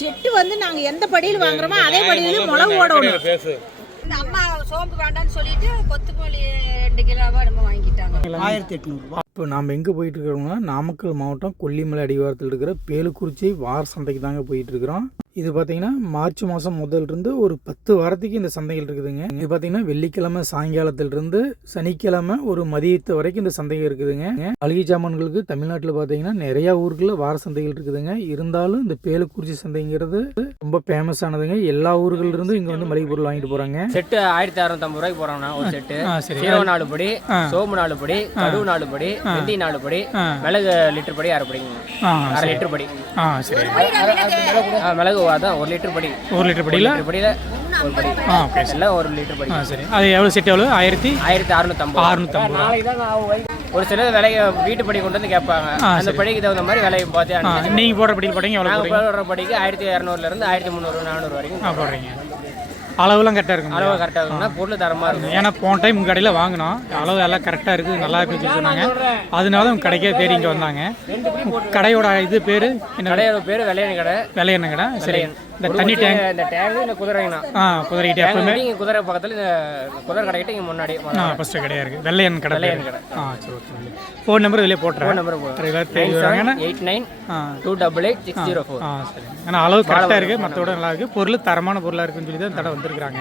Set வந்து நாங்க எந்த படியில் வாங்குறோமோ அதே படியில மிளகு ஓடணும். இந்த அம்மா சோம்பு வேண்டாம்னு சொல்லிட்டு கொத்தமல்லி 2 கிலோவா நம்ம வாங்கிட்டாங்க 1800 ரூபாய். இப்போ நாம் எங்கே போயிட்டு இருக்கிறோம்னா நாமக்கல் மாவட்டம் கொல்லிமலை அடிவாரத்தில் இருக்கிற பேலுக்குறிச்சி வார சந்தைக்கு தாங்க போயிட்டு இருக்கிறோம். இது பார்த்தீங்கன்னா மார்ச் மாதம் முதல்லிருந்து ஒரு 10 வாரத்துக்கு இந்த சந்தைகள் இருக்குதுங்க. இது பார்த்தீங்கன்னா வெள்ளிக்கிழமை சாயங்காலத்திலிருந்து சனிக்கிழமை ஒரு மதியத்து வரைக்கும் இந்த சந்தைகள் இருக்குதுங்க. மளிகை சாமான்களுக்கு தமிழ்நாட்டில் பார்த்தீங்கன்னா நிறையா ஊர்களில் வார சந்தைகள் இருக்குதுங்க. இருந்தாலும் இந்த பேலுக்குறிச்சி சந்தைங்கிறது ரொம்ப ஃபேமஸ் ஆனதுங்க. எல்லா ஊர்கள்ல இருந்தும் இங்கே வந்து மளிகை பொருள் வாங்கிட்டு போகிறாங்க. செட்டு 1650 ரூபாய்க்கு போகிறோம்னா ஒரு செட்டு. சீரக 4 படி, சோம்பு 4 படி, கடுகு 4 படி, வெந்தயம் 4 படி, மிளகு லிட்டர் படி 1/2 படிங்க. 1/2 லிட்டர் படி. மிளகு அதான் 1 லிட்டர் படி. 1 லிட்டர் படியில் ஒரு படி. எல்லாம் 1 லிட்டர் படி. சரி, அது எவ்வளோ செட்? எவ்வளோ? 1650. ஒரு சில விலையை வீட்டு படி கொண்டு வந்து கேட்பாங்க. அந்த படிக்கு தகுந்த மாதிரி விலையை பார்த்து நீங்கள் போடுற படியில் போட்டீங்க எவ்வளோ? போடுற படிக்கு 1200 1300 400 வரைக்கும் போடுறீங்க. அளவுலாம் கரெக்டாக இருக்குங்க. அளவு கரெக்டாக இருக்குன்னா பொருள் தரமாக இருக்கும். ஏன்னா போன டைம் உங்கள் கடையில் வாங்கினோம், அளவு எல்லாம் கரெக்டாக இருக்குது, நல்லா இருக்குன்னு சொன்னாங்க. அதனால உங்கள் கடைக்கே தேடி இங்கே வந்தாங்க. கடையோட இது பேர் என்ன? கடையோட பேர் வெள்ளையன் கடை. வெள்ளையன் கடை. சரி, இந்த தண்ணி டேங்க், இந்த டேங்க் இந்த குதிரைங்கண்ணா. குதிரை கிட்டே எப்பவுமே இங்கே குதிரை பக்கத்தில் இந்த குதிரை கடைக்கிட்ட இங்கே முன்னாடி ஃபஸ்ட்டு கடையாக இருக்குது வெள்ளையன் கடை. வெள்ளையன் கடை. சரி, ஓகே. ஃபோன் நம்பர் இதிலே போட்டுறேன். Phone number 8928928860. சரி, ஏன்னா அளவு கரெக்டாக இருக்குது, மற்றோட நல்லா இருக்குது, பொருள் தரமான பொருளாக இருக்குன்னு சொல்லி தான் இந்த தடவை வந்துருக்குறாங்க.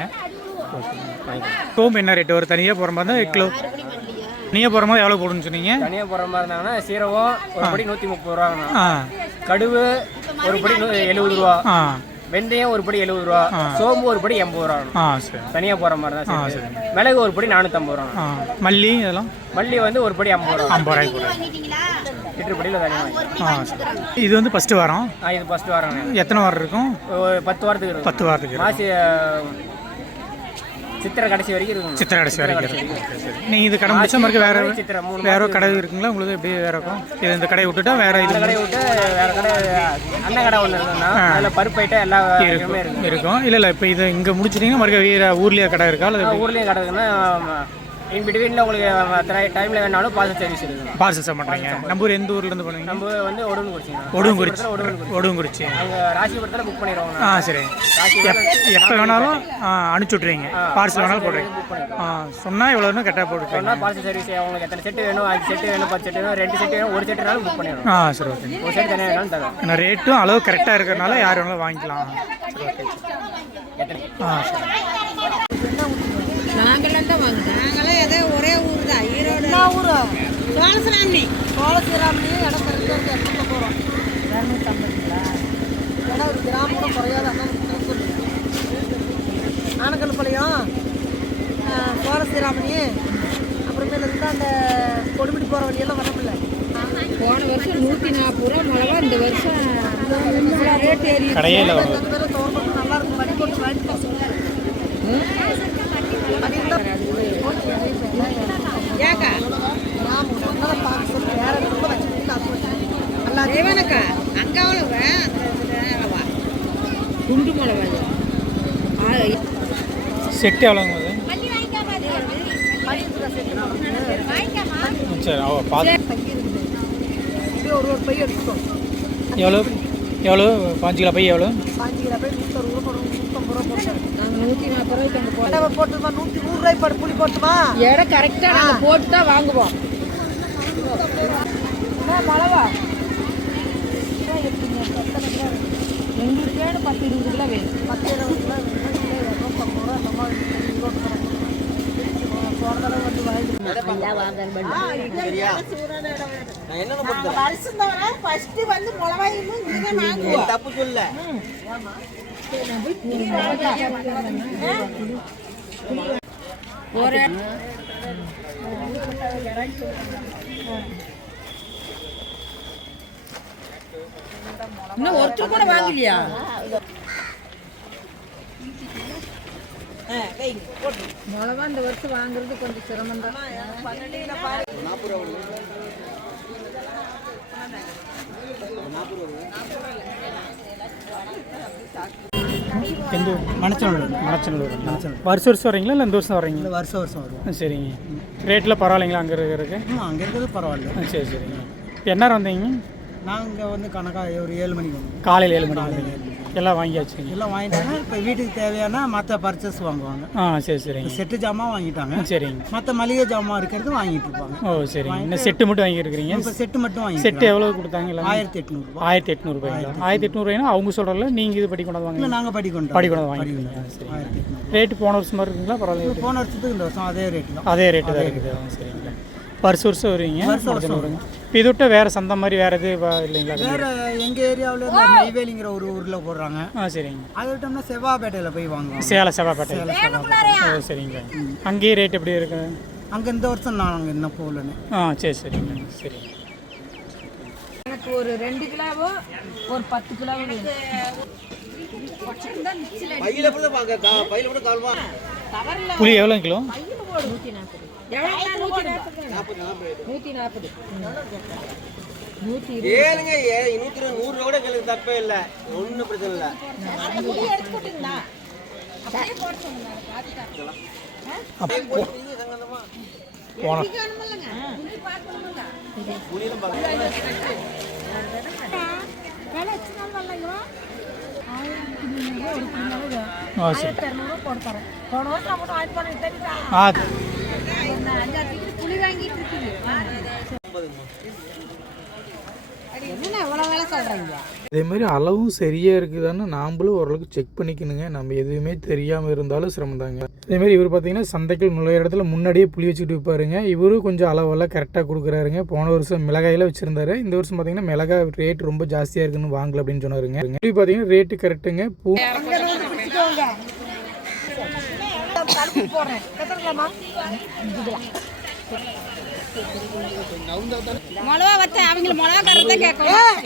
சோம்பு என்ன ரேட்டு? ஒரு தனியாக போகிற மாதிரி தான் 1 கிலோ. தனியாக போகிற மாதிரி எவ்வளோ போடுன்னு சொன்னீங்க? தனியாக போகிற மாதிரி இருந்தாங்கன்னா சீரகம் ஒரு படி 130 ரூபாங்கண்ணா. கடுகு ஒரு படி 70 ரூபா. வெந்தயம் ஒரு படி 70 ரூபா. சோம்பு ஒரு படி 80 ரூபா. தனியாக போகிற மாதிரி தான். சரி, மிளகு ஒரு படி 450 ரூபா. மல்லி இதெல்லாம்? மல்லி வந்து ஒரு படி 50 ரூபா. 50 ரூபாய்க்கு போடுறேன். லிட்டர் படியில் தனியாக. இது வந்து ஃபஸ்ட்டு வாரம். இது ஃபஸ்ட்டு வாரம். எத்தனை வாரம் இருக்கும்? 10 வாரத்துக்கு இருக்கும். 10 வாரத்துக்கு. மாசி சித்திரை கடைசி வரைக்கும் இருக்கும். சித்திரை கடைசி வரைக்கும். நீங்கள் இது கடை முடிச்ச மாதிரி வேற கடை இருக்குங்களா உங்களுக்கு? எப்படி வேற இருக்கும்? இது இந்த கடையை விட்டுட்டா வேற இது கடை விட்டு வேற கடை அண்ணன் கடை ஒன்று இருக்குன்னா அதில் பருப்பு ஐட்டம் எல்லா இருக்கும். இல்லை இப்போ இது இங்கே முடிச்சிட்டிங்கன்னா மறுக்க வேற ஊர்லேயே கடை இருக்கா? இல்லை ஊர்லேயும் கடை இருக்குன்னா இன் பிட்வீனில் உங்களுக்கு டைமில் வேணாலும் பார்சல் சர்வீஸ் இருக்குது. பார்சல் சார் பண்ணுறீங்க. நம்ம ஊர் எந்த ஊர்லேருந்து பண்ணுவீங்க? நம்ம வந்து ஒடுங்குறிச்சி. அங்கே ராசிபுரத்தில் புக் பண்ணிடுவாங்க. சரி, எப்போ வேணாலும் அனுப்பிச்சி விட்றீங்க. பார்சல் வேணாலும் போடுறீங்க. சொன்னால் எவ்வளோன்னு கரெக்டாக போட்டு சொன்னால் பார்சல் சர்வீஸ் அவங்களுக்கு எத்தனை செட்டு வேணும், 5 செட்டு வேணும், 10 செட்டு வேணும், 2 செட்டு வேணும், 1 செட்டுனாலும் புக் பண்ணிடுவோம். சரி, ஓகே. ஒரு செட்டு தனியாக வேணாலும் தரோம். ஏன்னா ரேட்டும் அளவு கரெக்டாக இருக்கிறனால யார் வேணாலும் வாங்கிக்கலாம். சரி, ஓகே. நாங்களாம் தான் வாங்குறோம். நாங்களாம் ஏதோ ஒரே ஊர் தான். ஈரோடு ஊர் சோழசிராமணி இடம் கரெக்டாக எப்போ போகிறோம் 250ங்களா? இடம் ஒரு கிராமம் கூட குறையாத ஆனக்கல்பாளையம் சோழசிராமணி. அப்புறமேல இருந்தால் அந்த கொடுமுடி போகிற வழியெல்லாம் வரமில்ல. போன வருஷம் 140 ரூபா மிளகா. இந்த வருஷம் ரேட் ஏறி கடையில் நல்லா இருக்கும். வண்டி போட்டு வாங்கிட்டு ஏக்கா தேவனக்கா அங்கே அவ்வளவு குண்டு மிளகா செட்டு எவ்வளோங்க? சரி, பார்த்து ஒரு பை எடுத்துக்கோ. எவ்வளோ 5 கிலோ பை எவ்வளோ? 5 கிலோ பை 160 ரூபா போடுறோம். 150 ரூபா போடுறோம். நாங்கள் 140 ரூபாய்க்கு அங்கே போட்டோம். போட்டுமா 100 ரூபாய் போட்டு புளி போட்டுமா? இடம் கரெக்டாக நாங்கள் போட்டு தான் வாங்குவோம். மிளவா எங்களுக்கு வேணும் 10-20 கிலோ வேணும். 10-20 கிலோ வேணும். 250 ரூபா நம்ம போன தடவை வந்து வாங்கிட்டு தப்பு சொல்ல. இன்னும் ஒருத்தர் கூட வாங்கலையா? மிளகா இந்த வருஷம் வாங்குறது கொஞ்சம் சிரமம் தான். எந்த மணச்சநல்லூர். வருஷம் வரீங்களா இல்லை இந்த வருஷம் வரீங்களா? வருஷம் வருவோம். சரிங்க. ரேட்டில் பரவாயில்லைங்களா அங்கே இருக்கிறதுக்கு? அங்கே இருக்கிறது பரவாயில்ல. சரி, சரிங்க. இப்போ என்ன வந்தீங்க? நாங்கள் வந்து கணக்காக ஒரு 7 மணிக்கு வந்தோம். காலையில் 7 மணிக்கு வந்தீங்க. எல்லாம் வாங்கியாச்சுங்க. எல்லாம் வாங்கிட்டாங்க. இப்போ வீட்டுக்கு தேவையான மற்ற பர்ச்சேஸ் வாங்குவாங்க. சரி சரிங்க. செட்டு ஜாமான் வாங்கிட்டாங்க. சரிங்க. மற்ற மளிகை ஜாமான் இருக்கிறது வாங்கிட்டு இருப்பாங்க. சரிங்க. இந்த செட்டு மட்டும் வாங்கியிருக்கிறீங்க. இப்போ செட்டு மட்டும் வாங்கி. செட்டு எவ்வளோ கொடுத்தாங்க? 1800. 1800 1800 அவங்க சொல்கிறல நீங்கள் இது படி கொண்டாந்து வாங்க. நாங்கள் படி கொண்டு வாங்கிக்கிறீங்க. சரி. ரேட்டு போன வருஷம் மாதிரி இருக்குங்களா? பரவாயில்ல. போன வருஷத்துக்கு இந்த வருஷம் அதே ரேட்டு தான். அதே ரேட்டு தான் இருக்குது. சரிங்க. வருஷம் வருவீங்க. வருஷம் வருங்க. இப்போ இது விட்ட வேறு சந்தை மாதிரி வேறு எது இல்லைங்களா? வேறு எங்கள் ஏரியாவில் நெய்வேலிங்கிற ஒரு ஊரில் போடுறாங்க. சரிங்க. அது விட்டோம்னா செவ்வாப்பேட்டையில் போய் வாங்குவோம். செவ்வாப்பேட்டை. சரிங்க. அங்கேயே ரேட் எப்படி இருக்கு? அங்கே இந்த வருஷம் நாங்கள் இன்னும் போகலன்னு. சரி சரிங்க. சரி. எனக்கு ஒரு 2 கிலோவோ ஒரு 10 கிலோவோ புளி எவ்வளோ கிலோ? 100 தப்பே இல்லை, ஒன்றும் பிரச்சனை இல்லை. அதே மாதிரி அளவும் சரியாக இருக்குதான்னு நாம்ளும் ஓரளவுக்கு செக் பண்ணிக்கணுங்க. நம்ம எதுவுமே தெரியாமல் இருந்தாலும் சிரமம் தாங்க. அதேமாதிரி இவர் பார்த்தீங்கன்னா சந்தைக்குள் நுழைய இடத்துல முன்னாடியே புளி வச்சுட்டு விற்பாருங்க. இவரும் கொஞ்சம் அளவெல்லாம் கரெக்டாக கொடுக்குறாருங்க. போன வருஷம் மிளகாயில் வச்சுருந்தாரு. இந்த வருஷம் பார்த்தீங்கன்னா மிளகாய் ரேட் ரொம்ப ஜாஸ்தியாக இருக்குன்னு வாங்கல அப்படின்னு சொன்னாருங்க. புளி பார்த்தீங்கன்னா ரேட்டு கரெக்டுங்க. மிளகா வச்ச அவங்க மிளகா கருத்தை கேட்கணும்.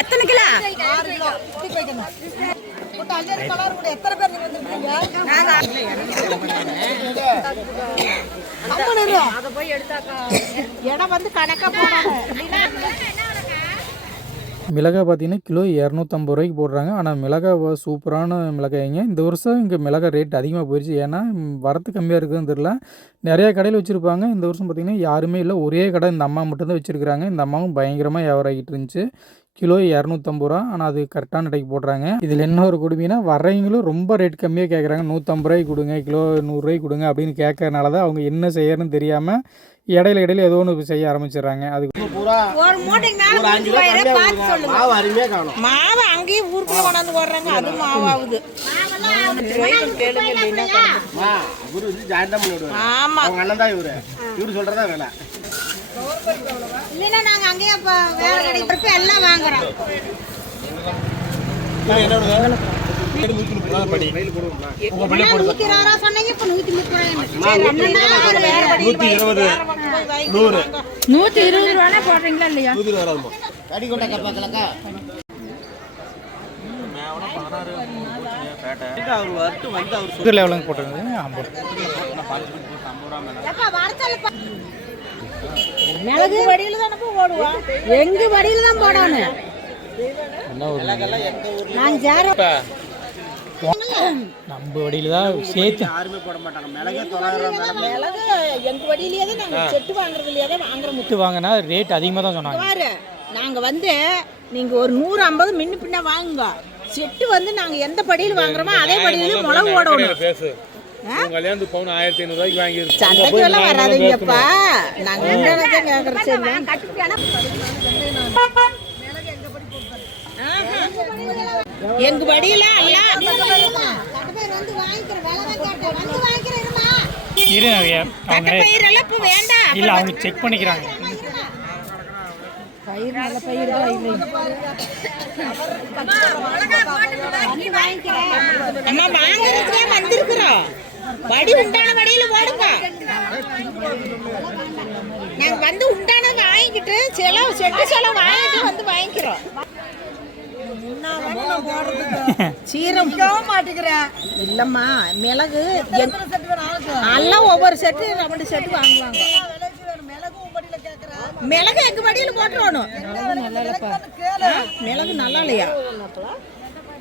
எத்தனை கிலோ? இடம் வந்து கணக்கா போடணும். மிளகாய் பார்த்தீங்கன்னா கிலோ 250 ரூபாய்க்கு போடுறாங்க. ஆனால் மிளகாய் சூப்பரான மிளகாய்ங்க. இந்த வருஷம் இங்கே மிளகாய் ரேட் அதிகமாக போயிடுச்சு. ஏன்னா வரத்து கம்மியாக இருக்குதுன்னு தெரியல. நிறையா கடையில் வச்சுருப்பாங்க. இந்த வருஷம் பார்த்திங்கன்னா யாருமே இல்லை, ஒரே கடை இந்த அம்மா மட்டும்தான் வச்சுருக்குறாங்க. இந்த அம்மாவும் பயங்கரமாக வியாபாரம் ஆகிட்டு இருந்துச்சு. கிலோ 250 ரூபா. ஆனால் அது கரெக்டான ரேட்டுக்கு போடுறாங்க. இதில் என்ன ஒரு கொடுமைனா வர்றவங்களும் ரொம்ப ரேட் கம்மியாக கேட்குறாங்க. 150 ரூபாய்க்கு கொடுங்க, கிலோ 100 ரூபாய்க்கு கொடுங்க அப்படின்னு கேட்கறனால தான் அவங்க என்ன செய்யறன்னு தெரியாமல் இடையில ஏதோ ஒன்று செய்ய ஆரம்பிச்சிடுறாங்க. அதுக்கு ஒரு மூட்டைக்கு மேல 5 ரூபாய் பார்த்து சொல்லுங்க. மாவு அருமையா காணும். மாவு அங்கேயே ஊருக்குள்ள கொண்டாந்து போடுறாங்க. அது மாவாகுது. கேளுங்க இல்லைன்னா அவரு வந்து ஜாயின் பண்ணி விடுவாரு. ஆமா, அவங்க அண்ணன் தான் இவரு சொல்றதா வேலை. இல்லைன்னா நாங்க அங்கேயே வேற கடைக்கு எல்லாம் வாங்குறோம். சொன்னீங்க இப்ப 120 ரூபாய் போடுறீங்களா இல்லையா? எவ்வளோ போட்டுருங்க? மிளகு வடியில தானே போடுவோம். எங்க வடியில தான் போடணும். நம்ம வடியில தான் சேர்த்து யாருமே போட மாட்டாங்க. மிளகு எங்க வடியிலேயே தான் நாங்க செட்டு வாங்குறதுலயே தான் வாங்குறோம். முட்டு வாங்கினா ரேட் அதிகமாக தான் சொன்னாங்க. பாரு, நாங்க வந்து நீங்க ஒரு 150 முன்ன பின்ன வாங்குங்க. செட்டு வந்து நாங்க எந்த படியில் வாங்குறோமோ அதே படியில மிளகு ஓடணும். கல்யாணத்துக்கு பவுன் 1500 ரூபாய்க்கு வாங்கி சந்தைக்கு எல்லாம் வராதுங்கப்பா. நாங்க கேக்குறோம். எங்க படியில இல்லை அவங்க செக் பண்ணிக்கிறாங்க. பயிர் நல்ல பயிர் தான் இல்லை. நம்ம வாங்குறதுக்கே வந்திருக்கிறோம். வடி உண்டான வடியில போடுங்க. நாங்க வந்து உண்டானது வாங்கிக்கிட்டு செட்டு செலவு வாங்கிட்டு வந்து வாங்கிக்கிறோம். சீரம் மாட்டேங்கிறேன் இல்லம்மா. மிளகு எல்லாம் ஒவ்வொரு செட்டு 2 செட்டு வாங்குவாங்க. மிளகு எங்க வடியில போட்டுறணும். மிளகு நல்லா இல்லையா?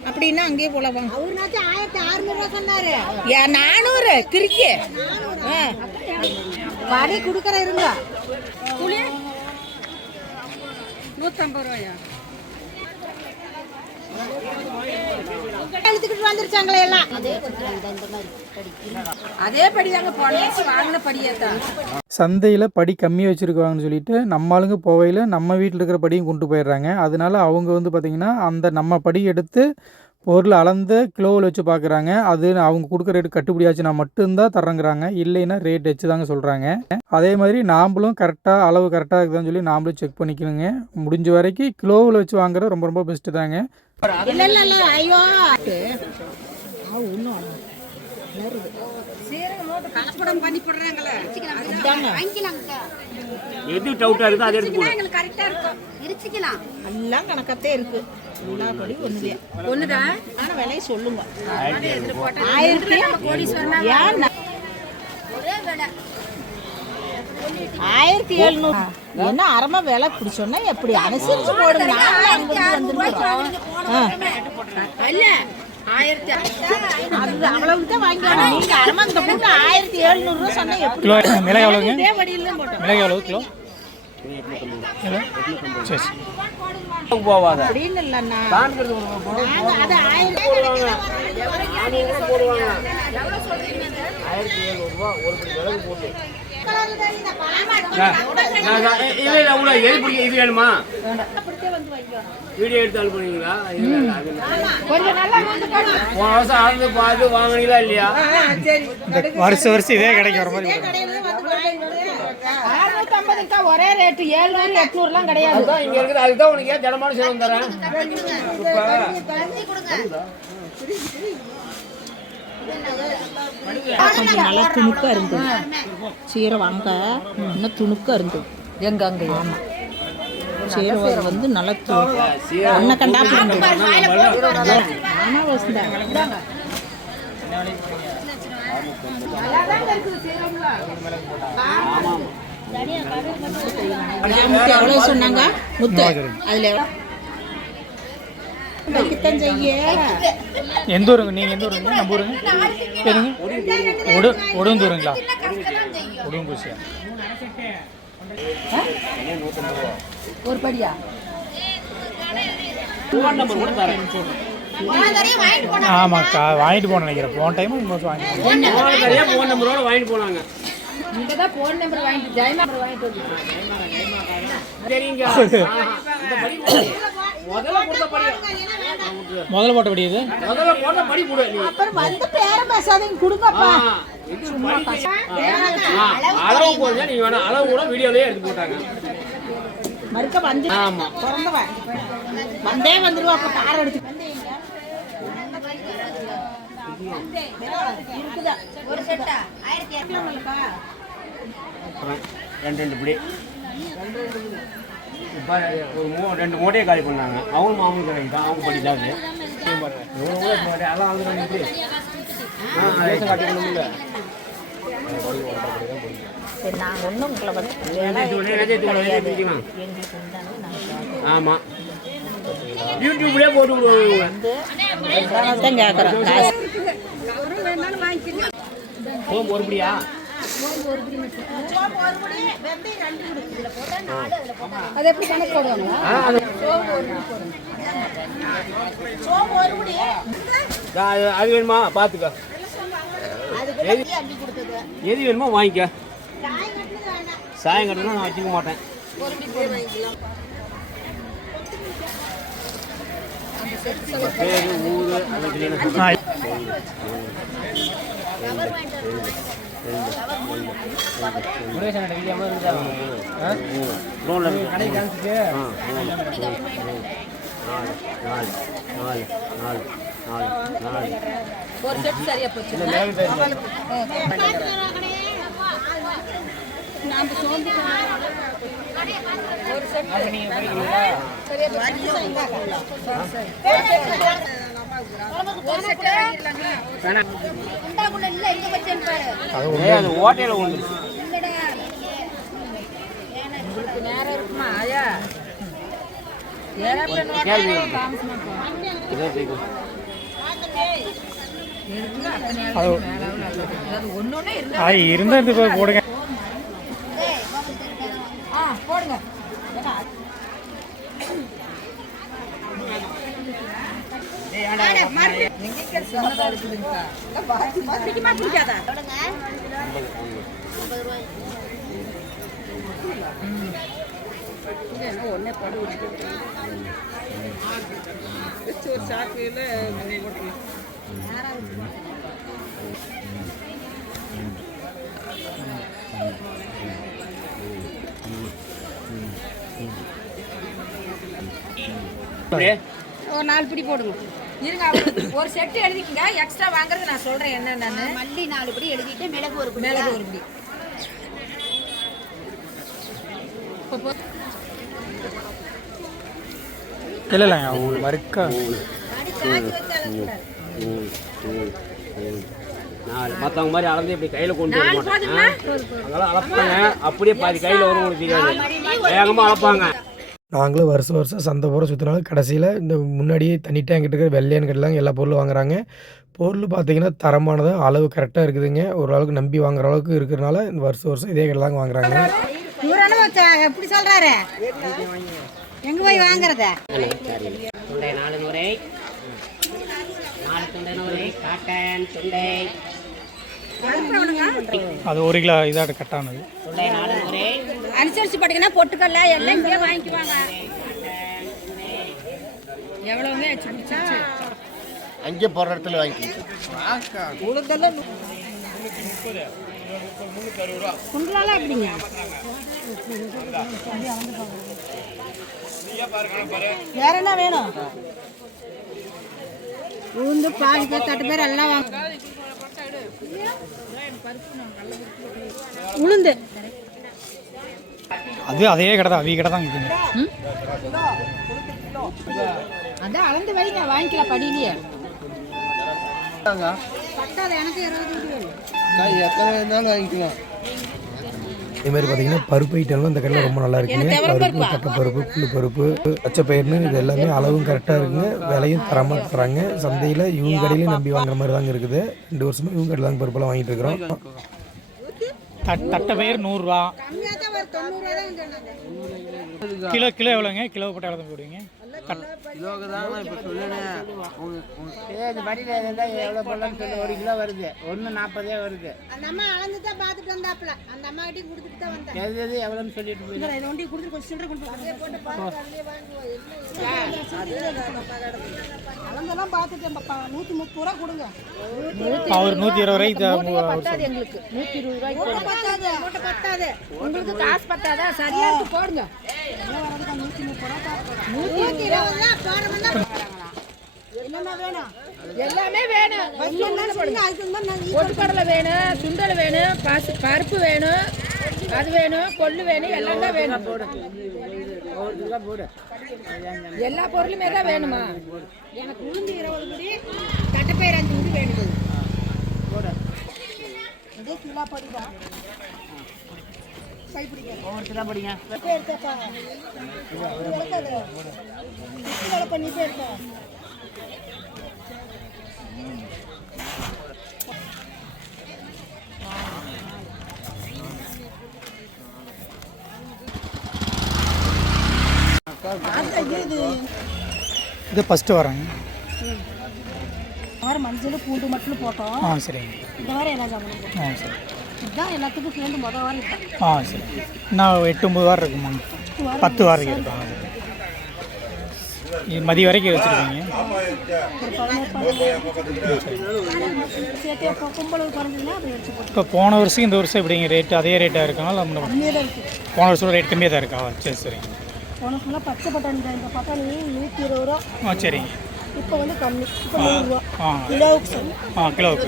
அப்படின்னா அங்கேயே போலவாங்க. 1600 சொன்னாரு. 400 கிரிக்கி வடி குடுக்கற இருங்க. 250 ரூபாயா? எடுத்துக்கிட்டு வந்துருச்சாங்களே எல்லாம். அதே படி தாங்க போனேன், வாங்கின படியே தான். சந்தையில் படி கம்மியாக வச்சுருக்காங்கன்னு சொல்லிட்டு நம்ம ஆளுங்க போவையில் நம்ம வீட்டில் இருக்கிற படியும் கொண்டு போயிடுறாங்க. அதனால அவங்க வந்து பார்த்திங்கன்னா அந்த நம்ம படி எடுத்து பொருள் அளந்து கிலோவில் வச்சு பார்க்குறாங்க. அது அவங்க கொடுக்குற ரேட்டு கட்டுப்படியாச்சுன்னா மட்டும்தான் தர்றங்கிறாங்க, இல்லைன்னா ரேட் வச்சு தாங்க சொல்கிறாங்க. அதே மாதிரி நாம்ளும் கரெக்டாக அளவு கரெக்டாக இருக்குதான்னு சொல்லி நாம்ளும் செக் பண்ணிக்கணுங்க. முடிஞ்ச வரைக்கும் கிலோவில் வச்சு வாங்குறது ரொம்ப ரொம்ப பெஸ்ட்டு தாங்க. ஐயோ எது டவுட்டா இருக்கோ அதை எடுத்து எல்லாம் கணக்கத்தே இருக்கு. ஒண்ணுதான் ஆனா விலையை சொல்லுங்க. 1700 என்ன அரமா விலை இப்படி சொன்னா எப்படி அனுசரிச்சு போடுங்க. அவ்வளவுதான் வாங்கிக்கணும். நீங்க அரமா இந்த போட்டு 1700 ரூபா சொன்னா எப்படி? மிளகு எவ்வளோங்க? இதே வடியில போட்டோம். மிளகு எவ்வளோ கிலோ? சரி சரி போவாத அப்படின்னு இல்லைண்ணா, அது 1000 போடுவாங்க. 1700 ரூபா ஒரு படி விலகு போட்டு. இது வேணுமா? வீடியோ எடுத்து அனுப்புனீங்களா? வருஷம் அளந்து பார்த்து வாங்கினீங்களா இல்லையா? வருஷம் இதே கடைக்கு வர மாதிரி ஒரே ரேட்டு 700 800 கிடையாது. இங்க இருக்குது. அதுதான் உனக்கு ஏன் ஜனமான சேவம் தரேன். நல்லா துணுக்கா இருந்து சீரை வாங்க இன்னும் துணுக்கா இருந்து எங்க அங்க. ஆமா சீரை வந்து நல்லா ஒன்ன கண்டா எவ்வளவு சொன்னாங்க முத்து? அதுல எந்த ஊருங்க நீங்கள்? எந்த ஊருங்க? நம்ம ஊருங்க பேருங்க? ஒடுந்தூருங்களா? ஒடுங்கூசியா? ஒரு படியா? ஆமாக்கா வாங்கிட்டு போன நினைக்கிறேன். போன டைம் ஃபோன் நம்பரோட வாங்கிட்டு போனாங்க. இங்கதான் போன் நம்பர் வாங்கிட்டு ஜெயமா நம்பர் வாங்கிட்டு வந்து சரிங்க. முதல்ல போட்ட படி இது. முதல்ல போட்ட படி கொடு. அப்புறம் வந்து பேரம் பேசாதீங்க கொடுங்கப்பா. அளவு போடுங்க. நீங்க வேணா அளவு கூட வீடியோலயே எடுத்து போட்டாங்க. மறுக்க வந்து ஆமா பிறந்தவன் வந்தே வந்துருவா. அப்ப கார் எடுத்து ஒரு செட்டா 1200 ரெண்டு படி. இப்போ ஒரு 2 மூட்டையை காலி பண்ணாங்க. அவங்க மாமூல் கடைக்கு தான் அவங்க படித்தாது. அதெல்லாம் வந்து காட்டிக்கணும்ல. நான் ஒன்றும் உங்களை ஆமாம் யூடியூப்லேயே போட்டு விடுவாங்க. கேட்குறேன் சோம்பு ஒரு படியா? அது எப்படி கணக்கு போடுவாங்க? அது வேணுமா பார்த்துக்க. எது வேணுமோ வாங்கிக்க. சாயம் கட்டணும் நான் வச்சுக்க மாட்டேன். பேரு ஊர் அதெல்லாம் ஒரு செட் சரியா போச்சு. ஓட்டையில உண்டு. நேரம் இருக்குமா? இருந்தா போடுங்க. போடுங்க ஒரு 4 பிடி போடுங்க. இருங்க, ஒரு செட்டு எழுதிக்கங்க. எக்ஸ்ட்ரா வாங்குறது நான் சொல்றேன் என்னன்னு. மல்லி 4 பிடி எழுதிட்டு மிளகு ஒரு பிடி. மிளகு ஒரு பிடி. இல்லை மறுக்கா 4 மற்றவங்க மாதிரி அளந்து இப்படி கையில் கொண்டு வர மாட்டாங்க. அதெல்லாம் அளப்பாங்க, அப்படியே பாதி கையில் வரும், உங்களுக்கு தெரியாது, வேகமாக அளப்பாங்க. நாங்களும் வருஷம் சந்தை போகிற சுற்றினாலும் கடைசியில் இந்த முன்னாடியே தண்ணி டேங்கிட்டு இருக்கிற வெள்ளையன் கட்டலாம் எல்லா பொருளும் வாங்குறாங்க. பொருள் பார்த்திங்கன்னா தரமானது, அளவு கரெக்டாக இருக்குதுங்க. ஓரளவுக்கு நம்பி வாங்குற அளவுக்கு இருக்கிறனால இந்த வருஷம் இதே கட்டலாம் வாங்குறாங்க. எப்படி சொல்கிறாரு, எங்கே போய் வாங்குறத? அது 1 கிலோ இதாட்ட கட்டானது. அனுசரிச்சு போட்டீங்கன்னா பொட்டுக்கல்ல எல்லாம் இங்கே வாங்கிக்குவாங்க. எவ்வளவுங்க அங்கே போகிற இடத்துல வாங்கிக்கலாம். குண்டலாம் எப்படிங்க? வேற என்ன வேணும்? உளுந்து பாதி பேர் தட்டு பேர் எல்லாம் வாங்க. உளுந்து அது அதே கடை தான், கடை தான் இருக்குங்க. அதான் அளந்து வைங்க, வாங்கிக்கலாம் படியிலேயே. பத்தாது, எனக்கு 20 வேணும். எத்தனை வேணாலும் வாங்கிக்கலாம். இதே மாதிரி பார்த்தீங்கன்னா பருப்பு ஐட்டம்லாம் இந்த கடையில் ரொம்ப நல்லா இருக்குங்க. பருப்பு, தட்டைப்பருப்பு, புல்லு பருப்பு, பச்சைப்பயிர்னு இது எல்லாமே அளவும் கரெக்டாக இருக்குங்க. விலையும் தரமாக தராங்க. சந்தையில் இவங்க கடையிலையும் நம்பி வாங்குற மாதிரி தாங்க இருக்குது. 2 வருஷமாக இவங்க கடையில் தாங்க பருப்பெல்லாம் வாங்கிட்டு இருக்கிறோம். தட்டைப்பயிர் 100 ரூபா. கிலோ எவ்வளோங்க? கிலோ போட்டு எவ்வளோ போடுவீங்க? கிலோக்கு தான் இப்போ சொல்லுறேன். இந்த படியில் எவ்வளோ போடலாம்னு சொல்லி 1 கிலோ வருது, 1.40 வருது. அந்த அம்மா அளந்து தான் பார்த்துட்டு வந்தாப்புல. அந்த அம்மா கிட்டையும் கொடுத்துட்டு தான் வந்தேன். எது எவ்வளோன்னு சொல்லிட்டு போய் இதை ஒண்டி கொடுத்து கொஞ்சம் சில்லறை கொண்டு போட்டு அளந்தெல்லாம் பார்த்துட்டேன் பாப்பா. 130 ரூபா கொடுங்க. அவர் 120 ரூபாய்க்கு பத்தாது எங்களுக்கு. 120 ரூபாய்க்கு மூட்டை பத்தாது, மூட்டை பத்தாது. உங்களுக்கு காசு பத்தாதா? சரியா இருக்கு போடுங்க. 120 தான் போறோம்னா என்னமா வேணும்? எல்லாமே வேணும். பொட்டுக்கடலை வேணும், சுண்டல் வேணும், பருப்பு வேணும், அது வேணும், கொள்ளு வேணும், எல்லாம் தான் வேணும். எல்லா பொருளுமே தான் வேணுமா? எனக்கு உளுந்து 20 பிடி, தட்டைப்பயிர் 5 பிடி வேணும். இதே கிலோ படிதா ஒவ்வொருத்தரா படிங்க. பண்ணி போயிருக்கா இது ஃபஸ்ட்டு வரேங்க. மஞ்சள் பூண்டு மட்டும் போட்டோம். சரிங்க. இந்த வாரம் எல்லா ஜாமானும் போட்டோம். சரி. இதுதான் எல்லாத்துக்கும் சேர்ந்து மொதல் வாரம் இதுதான். சரி. இன்னும் 8-9 வாரம் இருக்குமாங்க. 10 வாரம் இருக்கும். இது மதிய வரைக்கும் வச்சுருக்கீங்க. இப்போ போன வருஷம் இந்த வருஷம் எப்படிங்க ரேட்டு? அதே ரேட்டாக இருக்காங்களா? போன வருஷம் ரேட் கம்மியாக தான் இருக்கா? சரி சரிங்க. போன ஃபுல்லாக பச்சை பட்டாணி தான். இந்த பட்டாணி 120 ரூபா. சரிங்க. இப்போ வந்து கம்மி. இப்போ 100 ரூபா கிலோவுக்கு சரி. கிலோவுக்கு.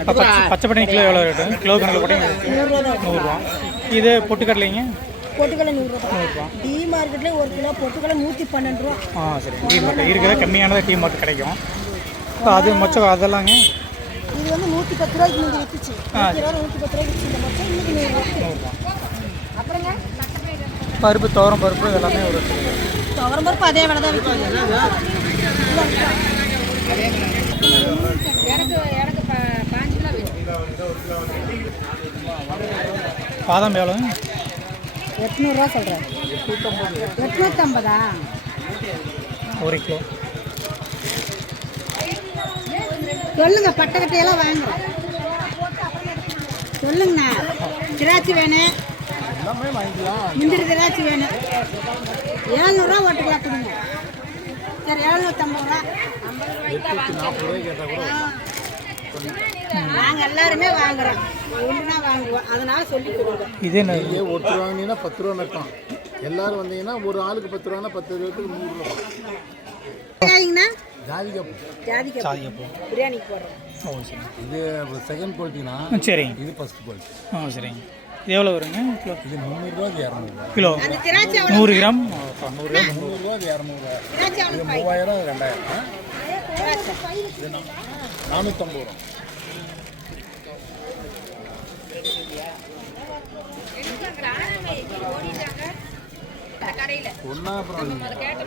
இப்போ பச்சை பட்டாணி கிலோ எவ்வளோ ரேட்டு? கிலோ கணக்கில் போட்டீங்க 100 ரூபா. இது பொட்டுக்கடலைங்க? பொட்டுக்கடலை 100 ரூபா. டீ மார்க்கெட்லேயே 1 கிலோ பொட்டுக்கடலை 112 ரூபா. சரி. டீ மார்க்கெட் இருக்கிறத கம்மியானதாக டீ மார்க்கெட் கிடைக்கும். இப்போ அது மொச்சம் அதெல்லாங்க இது வந்து 110 ரூபாய்க்கு முந்தி விற்றுச்சு. 110 ரூபாய்க்கு விற்று. இந்த மொச்சம் இன்னைக்கு 100 ரூபா. அப்புறங்க பருப்பு, துவரம் பருப்பு எல்லாமே ஒரு துவரம் பருப்பு அதே விலை தான் விற்குது. எனக்கு 5 கிலோ வேணும். பாதாம் எவ்வளோ? 800 ரூபா சொல்கிறேன். 850. 1 கிலோ. சொல்லுங்க, பட்டக்கட்டையெல்லாம் வாங்குறோம். சொல்லுங்கண்ணா. திராட்சை வேணும், முந்திரி திராட்சை வேணும். 700 ஓட்டுக்கலாம் கொடுங்க. சரி, 750 நாங்கள் எல்லாருமே வாங்குறோம், ஒன்றுனா வாங்குவோம், அதனால சொல்லி கொடுங்க. இதே ஒருத்தர் வாங்கினீங்கன்னா 10 ரூபா நட்டம். எல்லாரும் வந்தீங்கன்னா ஒரு ஆளுக்கு 10 ரூபானா 10 ரூபாய்க்கு 100 ரூபா. ஜாதிக்காய் பிரியாணிக்கு போடுறோம். ஓ சரி. இது செகண்ட் குவாலிட்டினா சரிங்க. இது ஃபர்ஸ்ட் குவாலிட்டி. சரிங்க. இது எவ்வளோ வருங்க கிலோ? இது 300 ரூபாய்க்கு 200 ரூபா. கிலோ அந்த திராட்சை 100 கிராம் 100 ரூபாய்க்கு 200 ரூபா. திராட்சை இது 3000 2000. இது 450 ரூபா. ஒன்றா அப்புறம்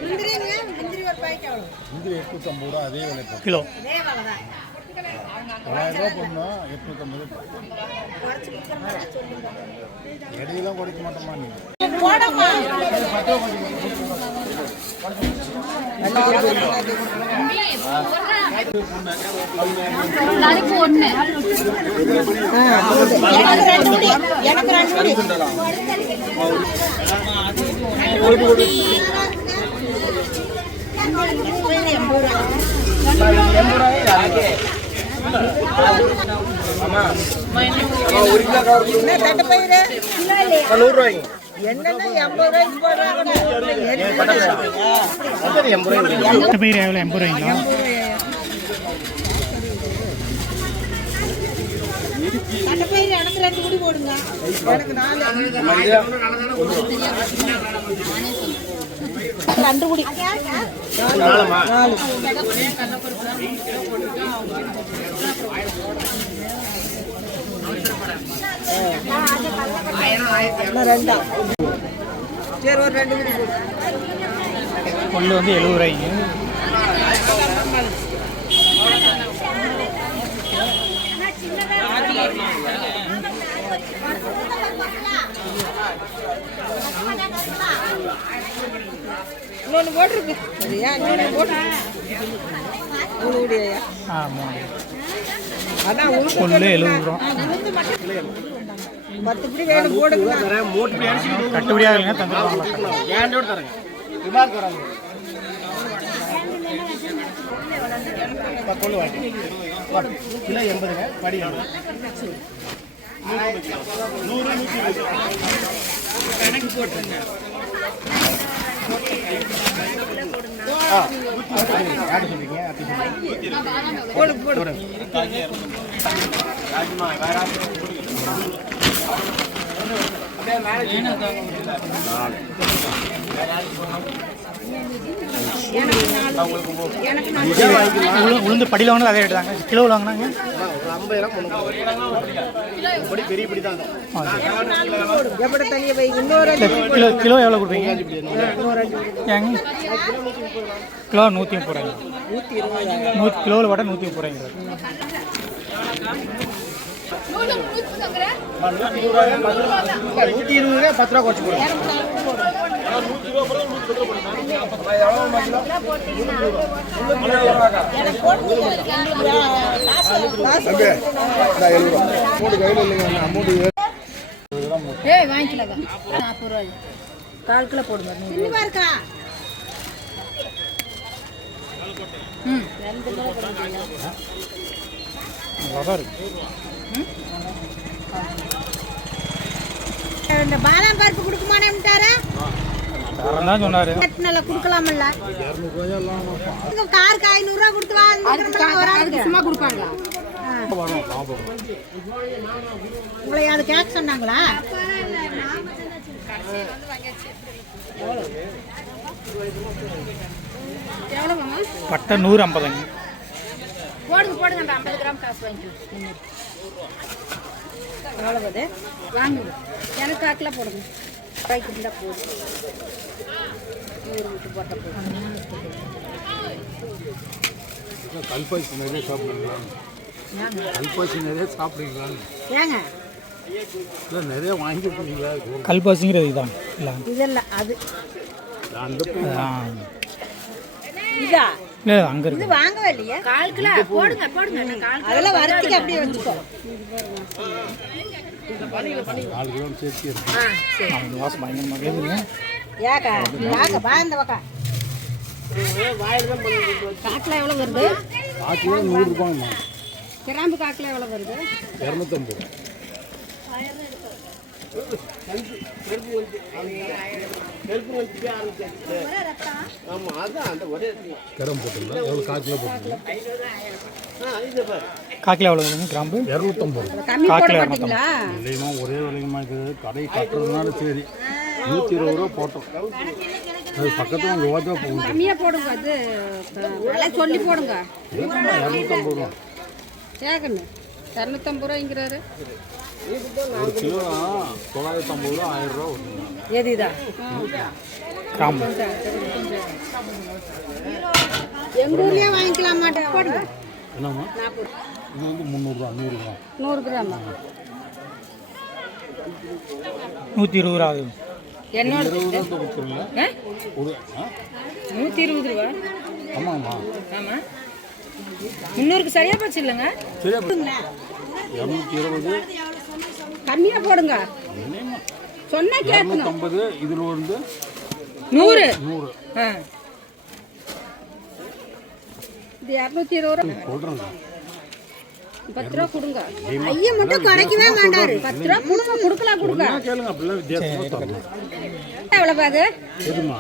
முந்திரி ஒரு பாய்க்கு எவ்வளோ? முந்திரி 850 ரூபா. அதே விலை போகும். கிலோ அதே வேலை தான். 900 ரூபா போடணும். 850 இடையெல்லாம் குறைக்க மாட்டோமா நீங்கள்? எனக்கு 2 பயிர் எவ்வளோ? 80 ரூபாய்ங்களா? எனக்கு 2 குடி போடுங்க. எனக்கு 4 குடி. 2 சரி, ஒரு 2 குடி போடு. கொள்ளு வந்து 70 ரூபாய்ங்க. இன்னொன்று போட்டிருக்கு. சரியா? இன்னொன்று போட்டு 3 குடியா? ஆமாம். அதான் கொள்ளு 70 ரூபா. 10 குடி வேணும் போடுங்க. கட்டுப்படியாக இல்லைங்க, தந்துடுவாங்களா? ஏன்டோடு தரேங்க. ரிமார்க் வராங்க. கொள்ளு வாங்கி கிலோ 80ங்க. படி 100 கணக்கு போட்டுருங்க. யாரு சொல்றீங்க? போடு போடு. ராஜ்மா வேற உளுந்து படியில் வாங்கினா அதே ரேட்டு தாங்க. கிலோவில் வாங்கினாங்க 50 பெரிய பிடி தான். எப்படி தனியாக வை. இன்னொரு கிலோ எவ்வளோ கொடுப்பீங்க? ஏங்க கிலோ 130 ரூபாய்ங்க. 100 கிலோவில் வடை 130 ரூபாய்ங்க. 120 10 ரூபா குறைச்சு போடுங்க. வாங்கிக்கலாம் 40 ரூபாய். 4 கிலோ போடுங்க. சின்னமா இருக்கா? இந்த பாதாம் பருப்பு கொடுக்குமானேட்டாரா? தான் சொன்னார். நல்லா கொடுக்கலாமல்ல. காருக்கு 500 ரூபா கொடுத்து வா. சும்மா கொடுப்பாங்களா? உங்களை அது கேட்க சொன்னாங்களா? எவ்வளோ மாமா? பட்டை 150ங்க. போடுங்க போடுங்க. அந்த 50 கிராம் காசு வாங்கிக்கலாம். எவ்வளவு வாங்குங்க. எனக்கு 4 கிலோ போடுங்க. ரூபாய்க்கு இருந்தால் போதும். 100 விட்டு போட்டால் போதும். கல்பாசி நிறைய சாப்பிடுவீங்களா? கல்பாசி நிறைய சாப்பிடுவீங்களா? ஏங்க இல்லை நிறைய வாங்கிருக்கீங்களா? கல்பாசிங்கிறது இதுதான் இல்லை? இதெல்லாம் அது அந்த இதா இல்லை அங்கே இது இருக்கு. வாங்கவே இல்லையா? 1/4 கிலோ போடுங்க போடுங்க. நான் 1/4 கிலோ அதெல்லாம் வறுத்துக்கு அப்படியே வச்சுக்கோ. 4 கிலோ சேர்த்து இருக்கு. சரி. அந்த வாசம் பயங்கரமாக கேட்குதுங்க. ஏக்கா வாங்க பா இந்த பக்கம். காக்கில் எவ்வளோ வருது? 4 கிலோ 100 ரூபாய்மா. கிராம்பு காக்கில் எவ்வளோ வருது? 250. கரம் போட்டுங்களா? எவ்வளோ 4 கிலோ போட்டுங்களா? 1/4 கிலோ எவ்வளோ வருதுங்க கிராம்பு? 250. கம்மி போட காக்கில் மாட்டீங்களா? இல்லைமா ஒரே விலைங்கம்மா இருக்குது. கடை கட்டுறதுனால சரி 120 ரூபா போட்டோம். அது பக்கத்தில் அங்கே ஓஜா போகும். கம்மியாக போடுங்க. அது விலை சொல்லி போடுங்க. 250 ரூபா. கேட்கணும் 250 ரூபாய்ங்கிறாரு. ஒரு கிலோ 950 ரூபா 1000 ரூபா வருதுங்க. எதுதான் கிராம்பு எங்கள் ஊர்லேயே வாங்கிக்கலாம் மாட்டேன். போடுங்க. என்னம்மா? இது வந்து 300 ரூபா 100 ரூபா. 100 கிராமா? 120 ரூபா ஆகுது. என்னோட 20 ரூபா கொடுத்துருங்க. ஒரு 120 ரூபா. ஆமாம்மா. ஆமாம் 300க்கு சரியாக போச்சு இல்லைங்க? சரியா 220. கம்மியாக போடுங்க. சொன்னா கேட்கணும். 250. இதில் வந்து 100. 100. ஆ இது 220 ரூபா. சொல்கிறேன். 10 ரூபா கொடுங்க. ஐயா மட்டும் குறைக்கவே மாட்டாரு. 10 ரூபா கொடுங்க. கொடுக்கலாம் கொடுங்க. கேளுங்க அப்படிலாம் வித்தியாசமாக தரணும். எவ்வளோ பாகு? எதுமா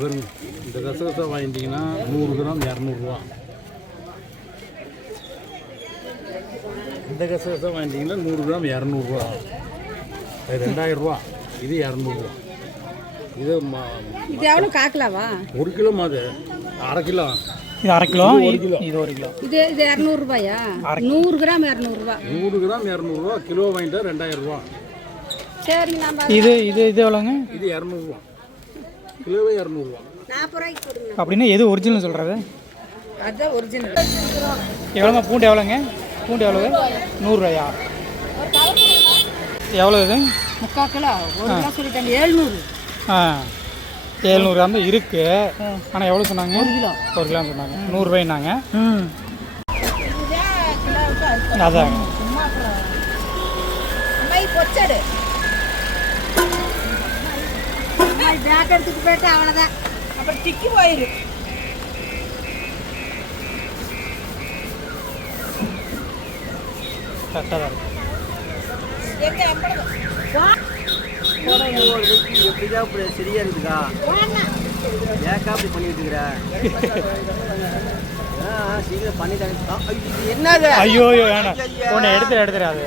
வருங்க. இந்த கசகசா வாங்கிட்டீங்கன்னா 100 கிராம் 200 ரூபா. இந்த கசகசா வாங்கிட்டீங்கன்னா 100 கிராம் 200 ரூபா. அது 2000 ரூபா. இது 200 ரூபா. இது இது எவ்வளோ காக்கலாவா? 1 கிலோ மாது 1/2 கிலோ. இது 1/2 கிலோ. இது 1 கிலோ. இது 1 கிலோ. இது 200 ரூபாயா? 100 கிராம் 200 ரூபா. 100 கிராம் 200 ரூபா. கிலோ வாங்கிட்டா 2000 ரூபா. சரிங்க. நம்ம இது இது இது எவ்வளோங்க? இது 200 ரூபா. கிலோவே 200 ரூபா. 40 ரூபாய்க்கு கொடுங்க. அப்படின்னா எது ஒரிஜினல் சொல்கிறது? அதுதான் ஒரிஜினல். எவ்வளோங்க பூண்டு? எவ்வளோங்க பூண்டு? எவ்வளவு? 100 ரூபாயா? எவ்வளோ இது? 3/4 கிலோ. 1 கிலோ சொல்லிட்டாங்க 700. ஆ 700 கிராம் தான் இருக்குது. ஆனால் எவ்வளோ சொன்னாங்க? 1 கிலோ. 1 கிலோ சொன்னாங்க. 100 ரூபாய்னாங்க. அதான் பொச்சடு பேக் எடுத்துட்டு போயிட்டு அவ்வளோதான். அப்புறம் திக்கி போயிரு. கரெக்டாக தான் இருக்குது. எங்க எப்படிதான் இப்படி சரியா இருக்குதா? ஏக்கா அப்படி பண்ணிட்டு இருக்கிற? சீக்கிரம் பண்ணி தாங்க. என்னது? ஐயோ ஐயோ வேணாம். ஒன்று எடுத்துரு அது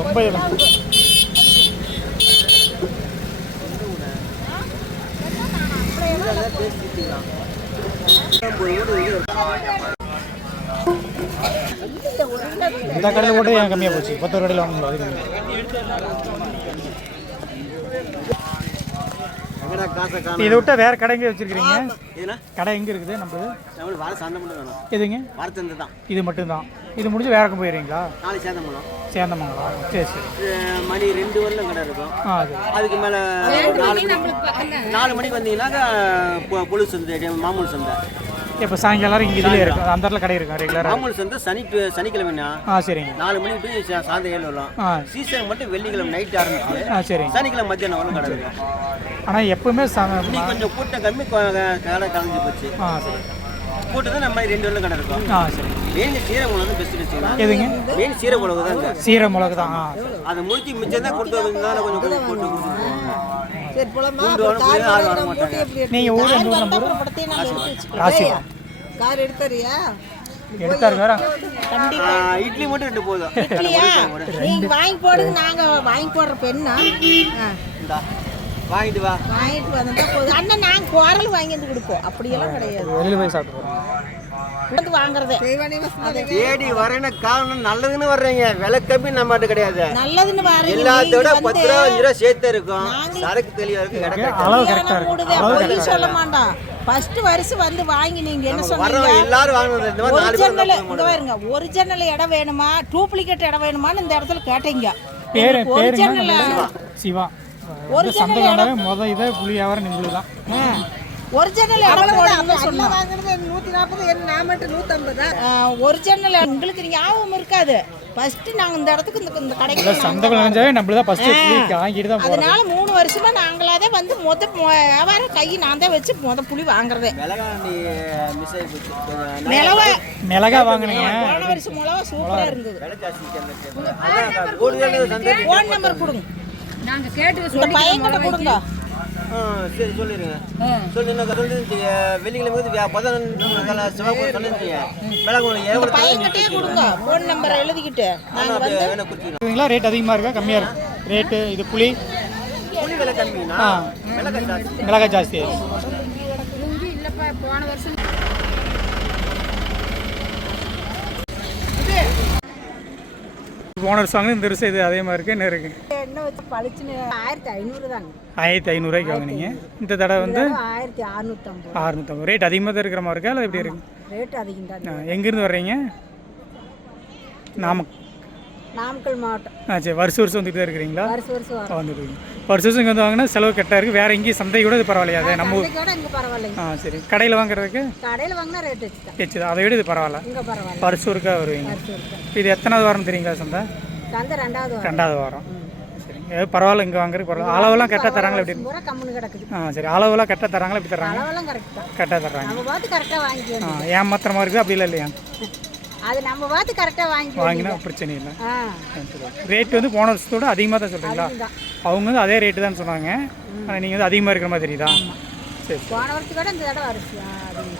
ரொம்ப இந்த கடையில் கூட ஏன் கம்மியாக போச்சு? 10 ரூபாயில் வாங்கணும். அது கம்மியாக காசை காணும். இதை விட்டா வேறு கடை எங்கே வச்சுருக்கிறீங்க? இதுனா கடை எங்கே இருக்குது நம்மளுது? நம்மளுக்கு வார சந்தை மட்டும் வேணும். எதுங்க? வாரத்தந்து தான். இது மட்டும்தான். இது முடிஞ்சு வேற பக்கம் போயிடுறீங்களா? நாளைக்கு சேந்தமங்கலம். சேந்தமங்களா? சரி சரி. மணி 2 வரலும் கடை இருக்கும். அது அதுக்கு மேலே 4 மணிக்கு வந்தீங்கன்னாக்கா பொழு சந்தை, மாமூல் சந்தை. இப்போ சாயங்காலம் இங்கே இதில் இருக்கும். அந்த இடத்துல கடை இருக்கும் ரெகுலராக. மாமூல் சந்தை சனிக்கிழமைனா சரிங்க. 4 மணிக்கு டு சாயந்தரம் 7 வரலாம். சீசன் மட்டும் வெள்ளிக்கிழமை நைட் ஆரம்பிச்சு சரிங்க. சனிக்கிழமை மத்தியானம் வரலும் கடை இருக்கும். ஆனால் எப்பவுமே இன்னைக்கு கொஞ்சம் கூட்டம் கம்மி, கடை கலந்து போச்சு. சரி. கூட்டத்தை நம்ம 2 வரலும் கடை இருக்கும். சரி. மெயின் சீரகம் வந்து பெஸ்ட் வச்சுக்கலாம். எதுங்க? மெயின் சீரக உலகம் தான். சீரக மிளகு தான். அதை முடிச்சு மிச்சம் தான் கொடுத்து கொஞ்சம் போட்டு கொடுத்துருவாங்க. சரி போலாமா? வர மாட்டாங்க. நீங்கள் ஊர் எந்த ஊர் நம்பர்? ராசி கார் எடுத்தறியா? எடுத்தாரு வேற. இட்லி மட்டும் 2 போதும். நீங்க வாங்கி போடுங்க. நாங்க வாங்கி போடுற பெண்ணா வாங்கிட்டு வா. வாங்கிட்டு வந்தா போதும். அண்ணன் நாங்க குரல் வாங்கி வந்து கொடுப்போம். அப்படியெல்லாம் கிடையாது. வெளியில் போய் சாப்பிட்டு வந்து வாங்குறதே தேடி வரேன்னு காரணம் நல்லதுன்னு வர்றீங்க. விலை கம்மி நம்மகிட்ட கிடையாது. நல்லதுன்னு வாரீங்க. எல்லாத்தோட 10 ரூபா 5 ரூபா சேர்த்து இருக்கும். சரக்கு தெளிவா இருக்கு. அளவு கரெக்டாக இருக்கு. பொய் சொல்ல மாட்டோம். ஃபர்ஸ்ட் வருஷம் வந்து வாங்கி நீங்க என்ன வர்றவங்க சொன்னீங்க? எல்லாரும் வாங்குறது இந்த மாதிரி 4 ஒரிஜினல் பேர் இங்க பாருங்க. ஒரிஜினல் இடம் வேணுமா டூப்ளிகேட் இடம் வேணுமான்னு இந்த இடத்துல கேட்டீங்க. பேரு ஒரிஜினல் சிவா. ஒரு சந்தைக்கான மொதல் இதே புளி வியாபாரம் நிம்புது தான். ஒரிஜினல் வாங்குறது 140, நான் மட்டும் 150. ஒரிஜினல் உங்களுக்கு ஞாபகம் இருக்காது. ஃபர்ஸ்ட் நாங்கள் இந்த இடத்துக்கு இந்த கடைக்கு சந்தைகள் நினைச்சாவே நம்மள தான் ஃபர்ஸ்ட் புளி வாங்கிட்டு தான் போறோம். அதனால 3 வருஷமா நாங்களாதே வந்து வியாபாரம் கை நான் தான் வச்சு புளி வாங்குறதே. மிளகா வாங்குனீங்க. போன வருஷம் மிளகா சூப்பரா இருந்தது. ஃபோன் நம்பர் கொடுங்க. நாங்க கேட்டு இந்த பையன்கிட்ட கொடுங்க. சரி சொல்லிடுங்க. சொல்லிருந்தீங்க வெள்ளிக்கிழமை இந்த பையன்கிட்டே கொடுங்க. ஃபோன் நம்பர் எழுதிக்கிட்டு நாங்க வந்து ரேட் அதிகமாக இருக்கா கம்மியாக இருக்கு ரேட்டு? இது புளி விலை கம்மினா மிளகாய் ஜாஸ்தி. இல்லப்பா போன வருஷம் போன வருஷம் வாங்கினது இந்த வருஷம் இது அதே மாதிரி இருக்கு. என்ன இருக்கு? என்ன வச்சு பளிச்சுன்னு 1500 தாங்க. 1500 வாங்கினீங்க. இந்த தடவை வந்து 1650. 650. ரேட் அதிகமாக தான் இருக்கிற மாதிரி இருக்கா இல்லை எப்படி இருக்கு? ரேட் அதிகம் தான். எங்கேருந்து வர்றீங்க? நாமக்கல் மாவட்டம். சரி, வருஷம் வந்துட்டு தான் இருக்கிறீங்களா? வருஷம் வந்துருக்கீங்க. வருஷம் இங்கே வந்து வாங்கினா செலவு கரெக்டாக இருக்குது. வேறு எங்கேயும் சந்தை கூட இது பரவாயில்லையா? அது நம்ம இங்க பரவாயில்லைங்க. சரி, கடையில் வாங்குறதுக்கு கடையில் வாங்கினா ரேட் வச்சுதான். அதை விட இது பரவாயில்ல. இங்க பரவாயில்ல. வருஷம் வருவீங்க. இது எத்தனாவது வாரம் தெரியுங்களா சந்தை? சந்தை 2வது வாரம். சரி, பரவாயில்ல. இங்கே வாங்குறது பரவாயில்ல. அளவெல்லாம் கரெக்டாக தராங்களா எப்படி? முறை கம்முன்னு கிடக்குது. சரி, அளவெல்லாம் கரெக்டாக தராங்களா எப்படி தராங்க? அளவெல்லாம் கரெக்ட் தான். கரெக்டாக தர்றாங்க. நம்ம பார்த்து கரெக்டாக வாங்கிக்கணும். ஏமாத்திரமா இருக்குது அப்படி இல்லை இல்லையா? அது நம்ம பார்த்து கரெக்டாக வாங்கினா பிரச்சனை இல்லை. ரேட் வந்து போன வருஷத்தோட அதிகமாக தான் சொல்கிறீங்களா? அவங்க வந்து அதே ரேட்டு தான் சொன்னாங்க. ஆனால் நீங்கள் வந்து அதிகமாக இருக்கிற மாதிரி தெரியுதா? சரி, போன வருஷத்தோட இந்த தடவை அரிசி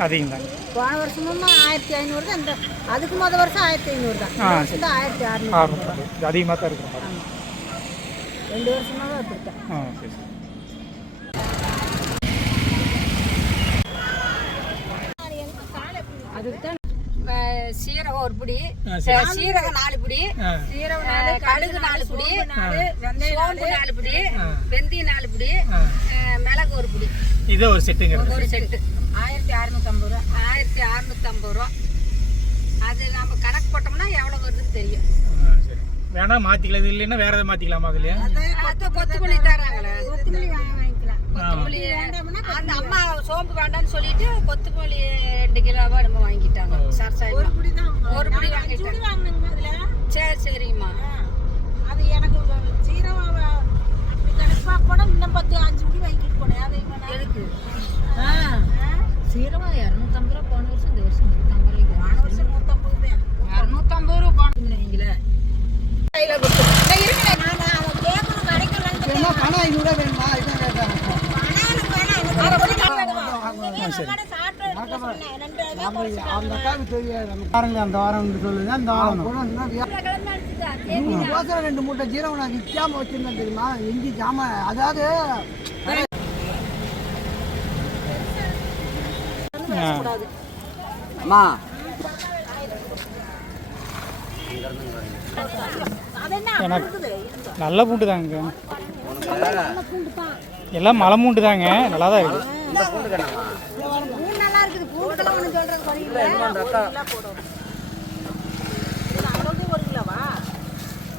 அதிகம் தான். போன வருஷமும் 1500 தான். இந்த அதுக்கு முதல் வருஷம் 1500 தான். 1600. இது அதிகமாக தான் இருக்கிற மாதிரி. 2 வருஷமாவே அப்படித்தான். சரி. அதுக்கு தான் சீரகம் ஒரு பிடி, சீரகம் 4 பிடி, கடுகு 4 பிடி, சோம்பு 4 பிடி, வெந்தயம் 4 பிடி, மிளகு 1 பிடி. இது ஒரு செட்டுங்க. ஒரு செட்டு 1650 ரூபா. 1650 ரூபா. அது நம்ம கணக்கு போட்டோம்னா எவ்வளோ வருதுன்னு தெரியும். சரி, வேணா மாற்றிக்கலாம். இது இல்லைன்னா வேறு எதாவது மாற்றிக்கலாமா? அதுலையே கொத்தமல்லி தராங்களே, கொத்தமல்லி வாங்கிக்கலாம். கொத்தமல்லி அந்த அம்மா சோம்பு வேண்டாம்னு சொல்லிட்டு கொத்தமல்லி 2 கிலோவா நம்ம வாங்கிட்டாங்க. ஒரு பிடி வாங்கிட்டாங்க. சரி சரிங்கம்மா. அது எனக்கு சீரகம் அப்படி கணக்கு கூட இன்னும் 5 பிடி வாங்கிட்டு போனேன். அதை எதுக்கு? சீரகம் 250 ரூபா போன வருஷம், இந்த வருஷம் 150 ரூபாய்க்கு. போன வருஷம் 150 தான். 250 ரூபா போனீங்களே. கையில் கொடுத்து இருங்க. நான் அதை கேட்கணும் கிடைக்கலான்னு. பணம் 500 ரூபா வேணுமா? இதுதான் கேட்டேன். அந்த வாரம் சொல்லுங்க. அந்த வாரம் 2 மூட்டை ஜீரகம் நான் விற்காம வச்சிருந்தேன் தெரியுமா? எங்கி ஜாம அதாவது அம்மா நல்ல பூண்டு தாங்க. எல்லாம் மலை பூண்டு தாங்க. நல்லா தான் இருக்கு. நல்லா இருக்குது. பூண்டுலாம் ஒன்று சொல்றது குறையில.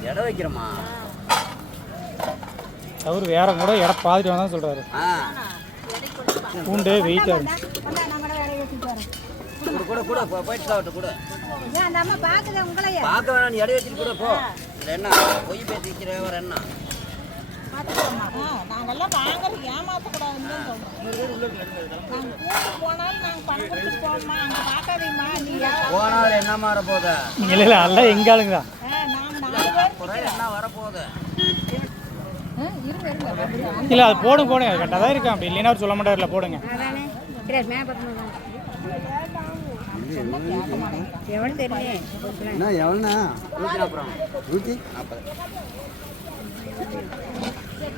இடம் வைக்கிறோமா? அவர் வேற கூட இடம் பார்த்துட்டு வந்தா சொல்றாரு. பூண்டு வெயிட்டா இருக்கு. கூட கூட போயிட்டு சாப்பிட்டு கூட அந்த அம்மா பார்க்குது உங்களையே. பார்க்க வேணாம், நீ இடம் வச்சுட்டு கூட போ. என்ன பொய் பேசி வைக்கிற வர என்ன? நாங்கெல்லாம் வாங்குறது ஏமாற்றக்கூடாதுன்னு தான் சொல்றோம். நாங்கள் போனாலும் நாங்கள் பணம் கொடுத்து போவோம்மா. அங்கே பார்க்காதீங்கம்மா. நீங்கள் போனால் என்ன மாற போகுது? இல்லை இல்லை அல்ல எங்க ஆளுங்க தான். என்ன வரப்போகுது? இல்லை அது போடுங்க போடுங்க. கரெக்டாக தான் இருக்கேன். அப்படி இல்லைன்னா அவர் சொல்ல மாட்டார்ல. போடுங்க. எவ்வளோ தெரியும்? என்ன எவ்வளோண்ணா? 140.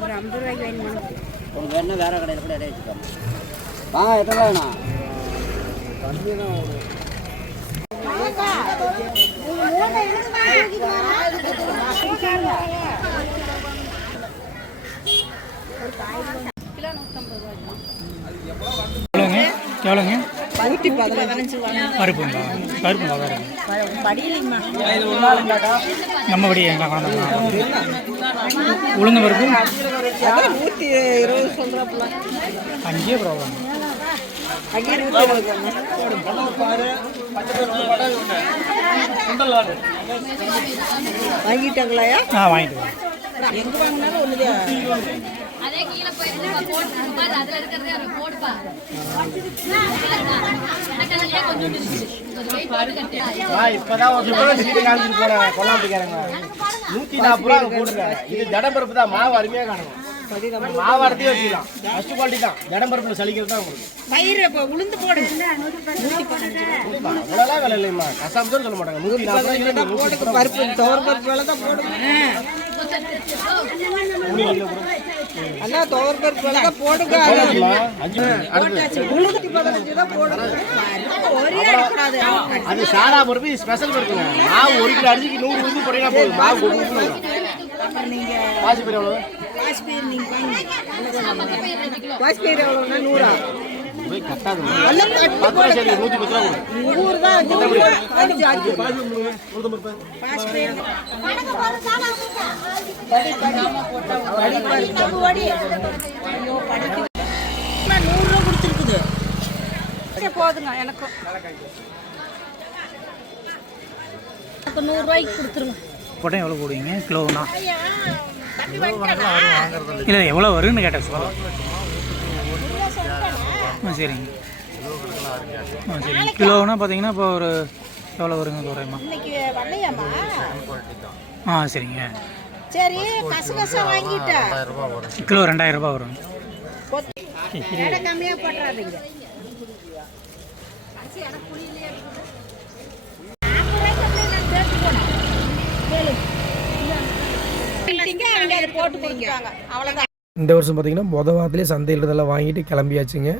ஒரு 50 ரூபாய்க்கு வேணுமா? உங்களுக்கு வேணா வேற கடையில் கூட இடம் வச்சுக்கோங்க. வாங்க, எத்தனை ரூபாய்ண்ணா? எவ்வளோங்க? எவ்வளோங்க? 115. கருப்புங்களா? கருப்புங்களா? வேறு நம்ம படி உளுந்து பருப்பு 120 சொல்றாப்புல. அங்கேயே ப்ராப்ளம். அங்கே 120 வாங்கிட்டாங்களாயா? வாங்கிட்டு எங்க வாங்கினாலும் ஒண்ணுதான். அதே கீழே போய் போட்டு அதுல இருக்கிறதே அதை போடுப்பா இப்பதான் ஒரு சீட்டு காமிச்சிட்டு போனேன் கொல்லாம்பிக்காரங்க 140 ரூபா போட்டுருக்காங்க. இது ஜடம்பருப்பு தான், மாவு அருமையாக காணும். மாவு அரைத்தையே வச்சுக்கலாம், ஃபர்ஸ்ட் குவாலிட்டி தான். ஜடம்பருப்புல சலிக்கிறது தான் உங்களுக்கு. பயிர் இப்போ உளுந்து போடு. அவ்வளோலாம் விலை இல்லைம்மா, கசாப்பு தான் சொல்ல மாட்டாங்க. 140 போடுங்க பருப்பு, துவரம் பருப்பு விலை தான் போடுங்க. அண்ணா துவரம் பருப்பு விலை தான் போடுங்க. உளுந்து 15 தான் போடுங்க. ஒரே அடிக்கூடாது. அது சாதா பருப்பு, ஸ்பெஷல் பருப்புங்க. மாவு 1 கிலோ அரிசிக்கு 100 உளுந்து போட்டீங்கன்னா போதும். மாவு பாசிப்பயிர் எவ்வளவு? பாசிப்பயிர் நீங்க வாங்க. பாசிப்பயிர் எவ்வளோன்னா 100. கட்டாது எல்லாம் கட்டி 10 ரூபா சரி, 110 ரூபா கொடுங்க. 100 தான். 5 பாசிப்பயிர் போதுங்க. எனக்கும் 100 ரூபாய்க்கு கொடுத்துருங்க. போட்டேன். எவ்வளோ போடுவீங்க கிலோனா? இல்லை எவ்வளோ வரும்னு கேட்டேன் சார். சரிங்க. சரிங்க. கிலோனா பார்த்தீங்கன்னா இப்போ ஒரு எவ்வளோ வருங்க தோராயமா? இன்னைக்கு வரலையாம்மா? சரிங்க. சரி கசகசா வாங்கிட்டா கிலோ 2000 ரூபாய் வரும். எடை கம்மியாக போட்டுறாதீங்க. போட்டு கொடுத்தாங்க அவ்வளோதான். இந்த வருஷம் பார்த்தீங்கன்னா மொதல் வாரத்திலே சந்தையில் இதெல்லாம் வாங்கிட்டு கிளம்பியாச்சுங்க.